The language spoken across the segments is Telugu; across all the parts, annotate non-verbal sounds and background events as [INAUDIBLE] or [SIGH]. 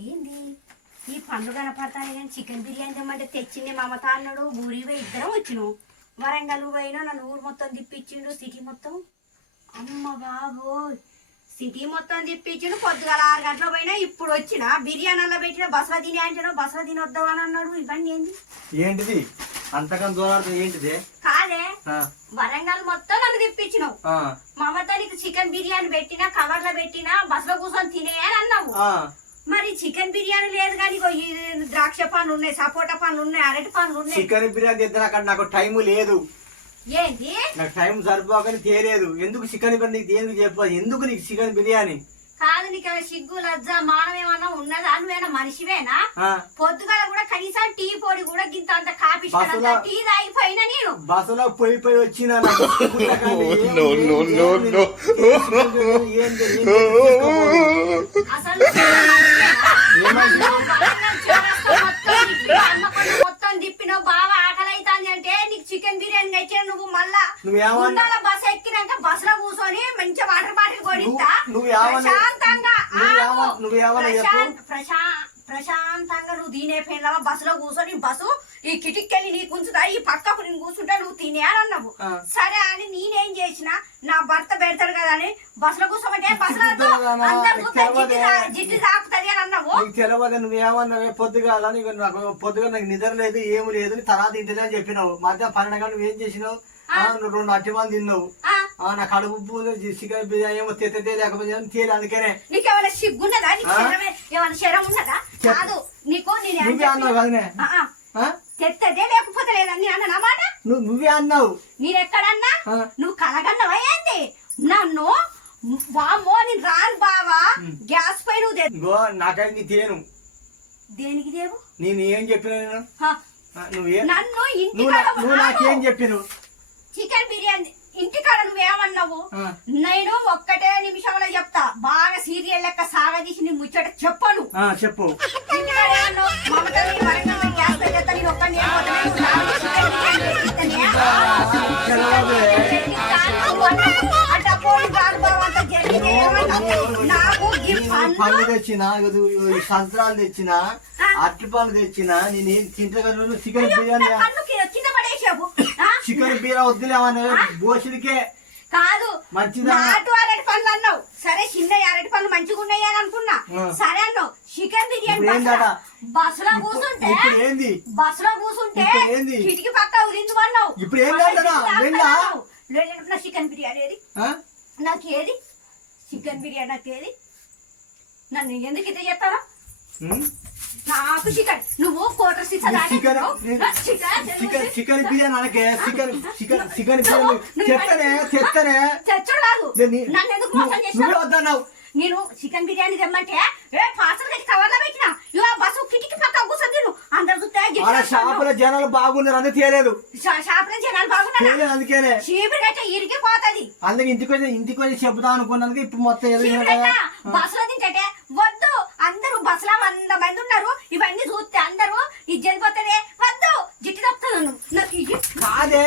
ఏంది? ఈ పండుగ కనపడతాను కానీ చికెన్ బిర్యానీ తెమ్మంటే తెచ్చింది మమత అన్నాడు ఊరి పోయి ఇద్దరం వచ్చినాం. వరంగల్ పోయినా నన్ను ఊరు మొత్తం తిప్పించిండు సిటీ మొత్తం. అమ్మ బాబోయ్. సిటీ మొత్తం తిప్పించిండు. పొద్దుగాల ఆరు గంటల పోయినా ఇప్పుడు వచ్చిన. బిర్యానీలో పెట్టిన బసరా తిని అంటాడు బసరా తిని వద్దామని అన్నాడు. ఇవన్నీ ఏంది? ఏంటిది? అంతకం దూరాడుతుంది ఏంటిది? కాదే. వరంగల్ మొత్తం నన్ను తిప్పించినావు. మమత నీకు చికెన్ బిర్యానీ పెట్టినా కవర్లో పెట్టినా బసలో కూర్చొని తినే అని అన్నావు. మరి చికెన్ బిర్యానీ లేదు కానీ ఇగో ఈ ద్రాక్ష పండ్లు ఉన్నాయి సపోటా పండ్లు ఉన్నాయి అరటి పండ్లు ఉన్నాయి. చికెన్ బిర్యానీ తెద్దాం అక్కడ నాకు టైం లేదు. ఏంది? నాకు టైం సరిపోకని తేలేదు ఎందుకు చికెన్ బిర్యానీ నీకు ఎందుకు చెప్ప? ఎందుకు నీకు చికెన్ బిర్యానీ? కాదు నీకు ఏమైనా సిగ్గు లజ్జ మానం ఏమన్నా ఉన్నదా? నువ్వేనా మనిషివేనా? పొద్దుగాల కూడా కనీసం టీ పొడి కూడా గింత అంత కాపీ టీ తాగిపోయినా నేను. బస్సులో పోయి పోయి వచ్చిన [LAUGHS] ఏం- అసలు నువ్వేనా మనిషివేనా? ఏమని- నువ్వు వరంగల్ చౌరస్తా మొత్తం తిప్పి, హన్మకొండ మొత్తం తిప్పినావు బాగా ఆకలి అవుతుంది అంటే నీకు చికెన్ బిర్యానీ తెచ్చిన నువ్వు మళ్ళా నువ్వేమన్నా- గుండాల బస్ ఎక్కినాక బస్సులో కూర్చొని మంచి వాటర్ బాటిల్ కొనిస్తా నువ్వు- నువ్వేమన్నా- ప్రశాంతంగా నువ్వేమన్నా- ఆగు. నువ్వేమన్నా చెప్పు. ప్రశాంత్- ప్రశా- ప్రశాంతంగా నువ్వు తినే పెళ్ళవా బస్సులో కూర్చొని బస్సు ఈ కిటికెళ్ళి నీ కూర్చుంటా ఈ పక్కకు నేను కూర్చుంటా నువ్వు తినే అని అన్నావు ఆ. సరే అని నేనేం చేసిన నా భర్త పెడతాడు కదా అని కూర్చోమంటే బస్సులో వద్దు. కూర్చోదానా? అందరు కూర్చొని జిడ్డు తెలవదే. తాకుతుంది అని అన్నావు నీకు తెలియదు నువ్వేమన్నావే పొద్దుగాల నీకు నాకు పొద్దుగా నాకు నిద్ర లేదు ఏమి లేదు నీ తర్వాత ఇంటిదే అని చెప్పినావు మధ్య పన్నెండు గంటలు నువ్వేం చేసినావు రెండు అట్టిమాలు తిన్నావు. ఆ, ఆ, నా కడుపు పూలు చికెన్ బిర్యానీ ఏమో తెతే లేకపోతే తేలి అందుకనే. సిగ్గున్నదా నీకు ఆ? శరమే ఏమైనా శరం ఉన్నదా. కాదు నీకు నువ్వే అన్నావు? కదనే? తెత్తదే లేకపోతే లేదని అన్న మాట? నువ్వు నువ్వే అన్నావు. నేను ఎక్కడన్నా. నువ్వు కలగన్నవా ఏంది? నన్ను వామ్మో నేను రాను బావా. గ్యాస్ పై నువ్వు తె- గో నాకైతే నీ తేను. దేనికి దేవు నేను ఏం చెప్పిన నేను? నువ్వేం నన్ను నువ్వు నాకేం చెప్పినావు? చికెన్ బిర్యానీ. ఇంటికాడ నువ్వేమన్నావు. నేను ఒక్కటే నిమిషంలో చెప్తా. బాగా సీరియల్ లెక్క సాగదీసి నీ ముచ్చట చెప్పను. చెప్పు. అట్ట పళ్ళు తెచ్చిన సంత్రాలు తెచ్చిన అరటి పళ్ళు తెచ్చిన నేను తింటే చికెన్ బిర్యానీ నా కన్ను కింద కింద పడేసావు ఆ? చికెన్ వద్దులేమన్నా బోసుడికే. కాదు? నాటు అరటి పండ్లు అన్నావు. సరే చిన్న అరటి పండ్లు మంచిగా ఉన్నాయి అని అనుకున్నా. సరే అన్నావు. చికెన్ బిర్యానీ? బస్సులో- కూర్చుంటే బస్సులో కూర్చుంటే? కిటికీ పక్క ఉరించు అన్నావు. ఇప్పుడు నా చికెన్ బిర్యానీ ఏది? నాకు ఏది చికెన్ బిర్యానీ నాకు ఏది నన్ను ఎందుకు ఇది చేస్తారా ఉమ్? నాకు chicken. Chicken chicken biryani chicken chicken chicken biryani నువ్వు వద్దన్నావు. నేను చికెన్ బిర్యానీ తెమ్మంటే ఏ కట్టి కవర్లో పెట్టిన? ఇవో బస్సు కిటికీ పక్క కూర్చొని తిను. అందరు చూస్తే షాపుల జనాలు బాగున్నారు అందుకే తేలేదు షాప్ నుంచి జనాలు బాగున్నారా? అందుకేనే. కట్ట ఇరిగిపోతుంది అందుకే ఇంటికి వచ్చి ఇంటికి వచ్చి చెబుదాం అనుకున్నందుకు ఇప్పుడు మొత్తం బస్సులో తింటే వద్దు. అందరూ బస్సులో వంద మంది ఉన్నారు. ఇవన్నీ చూస్తే అందరూ ఇది జరిగిపోతుంది వద్దు జిట్టు తప్పుతుంది నన్ను. నాకు కాదే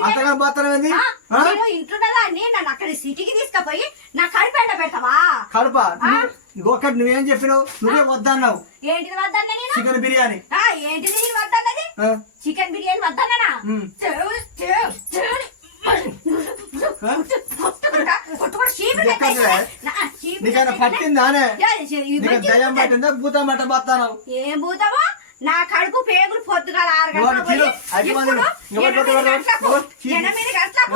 అంతగా మాత్రం ఏంది? ఆ, ఆ? నేను ఇంట్లోదా అని నన్ను అక్కడ సిటీకి తీసుకుపోయి నా కడిపెండ పెడతావా కడప? నువ్వు ఒకటి నువ్వేం చెప్పినావు? నువ్వే వద్దన్నావు. ఏంటిది వద్దన్న నేను? చికెన్ బిర్యానీ. ఆ, ఏంటిది నేను వద్దన్నది? ఆ? చికెన్ బిర్యానీ వద్దన్ననా? మ్. చెవు- చెవు- చెవుని. ఆ? కొట్టుకుంటా, కొట్టుకుంటా, చీపురు ఎక్కడ కట్టేసి, రా? నా చీపురు నీకైనా కట్టేసి, పట్టిందానే యా, చీ- ఈ నీకు మంచి దయ్యం ఉంటుంది. పట్టిందా? భూతం పట్ట బతాను ఏం భూతమో? నా కడుపు పేగులు పొద్దుగా ఆరు గంటలకు పోయి, ఇప్పుడు ఎనిమిది గంటలకు. ఎనిమిది గంటలకు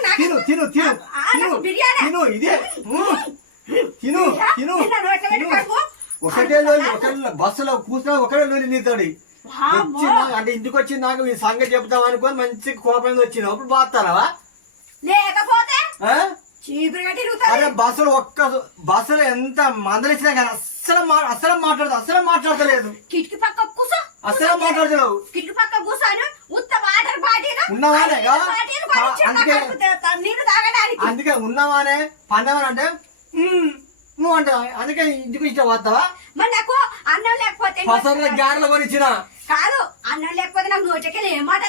నాకు- తిను తిను తిను తిను ఇదే. తిను తిను? ఒకటే లోలి ఒకటే బస్సులో కూర్చున్నా ఒకటే లోలి నీతోడి వామ్మో. వచ్చి నా- అంటే ఇంటికి వచ్చి నాకు ఈ సంగతి చెప్తాం అనుకొని మంచి కోపంగా వచ్చినావు అప్పుడు బాస్తానవా లేకపోతే అరే. బస్సులో ఒక్క బస్సులో ఎంత మందలిచ్చినా కానీ అస్సలు మా- అస్సలు మాట్లాడదు అస్సలు మాట్లాడతలేదు. కిటికీ పక్క కూసో మాట్లాడతలేవు కిటికీ పక్క కూర్చొని ఉత్త వాటర్ బాటిల్ ఉన్నవానే నీళ్ళు తాగడానికి అందుకే ఉన్నావానే పండమని అంటే "ఉమ్, నువ్వు అంటే అందుకే ఇంటికి ఇష్టం వస్తావా మరి నాకు అన్నం లేకపోతే పసర్ల గారెలు కొనిచ్చిన కాదు అన్నం లేకపోతే నాకు నోటికెళ్ళి ఏం మాట?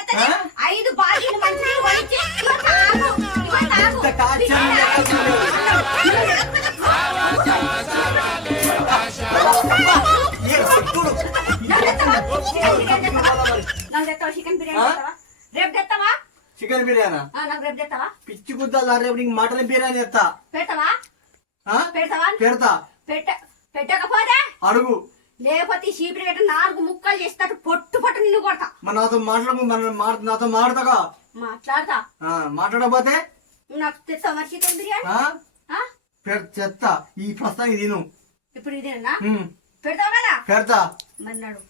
ఐదు బాటిల్ మంచి కొనిచ్చి తాగు, తాగు. చికెన్ బిర్యానీ? పిచ్చి గుద్దాలు రేపు నీకు మటన్ బిర్యానీ ఎత్తా పెడతావా ఆ? పెడతావా పెడతా. పెట్ట పెట్టకపోతే అడుగు. లేకపోతే చీపిరి గట్ట నాలుగు ముక్కలు చేస్తాడు పొట్టు పొట్టు నిన్ను కొడతా మరి నాతో మాట్లాడకు మన నాతో మాట్లాడతాగా? మాట్లాడతా. ఆ, మాట్లాడకపోతే? నాకు తెస్తావా చికెన్ బిర్యానీ? చెత్తా ఈ ప్రస్తుతానికి తిను. ఇప్పుడు ఇదేనా? పెడతావు కదా? పెడతా. మరి నడు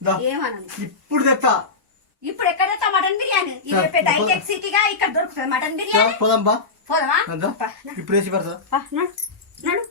దా. ఏమనను? ఇప్పుడు తెస్తా ఇప్పుడు ఎక్కడ తెస్తావు మటన్ బిర్యానీ? ఇది పెద్ద పోదాం. హైటెక్ సిటీగా ఇక్కడ దొరుకుతుంది మటన్ బిర్యానీ. పోదాం బా. పోదామా? ఇప్పుడు వేసి పెడతా. నడు.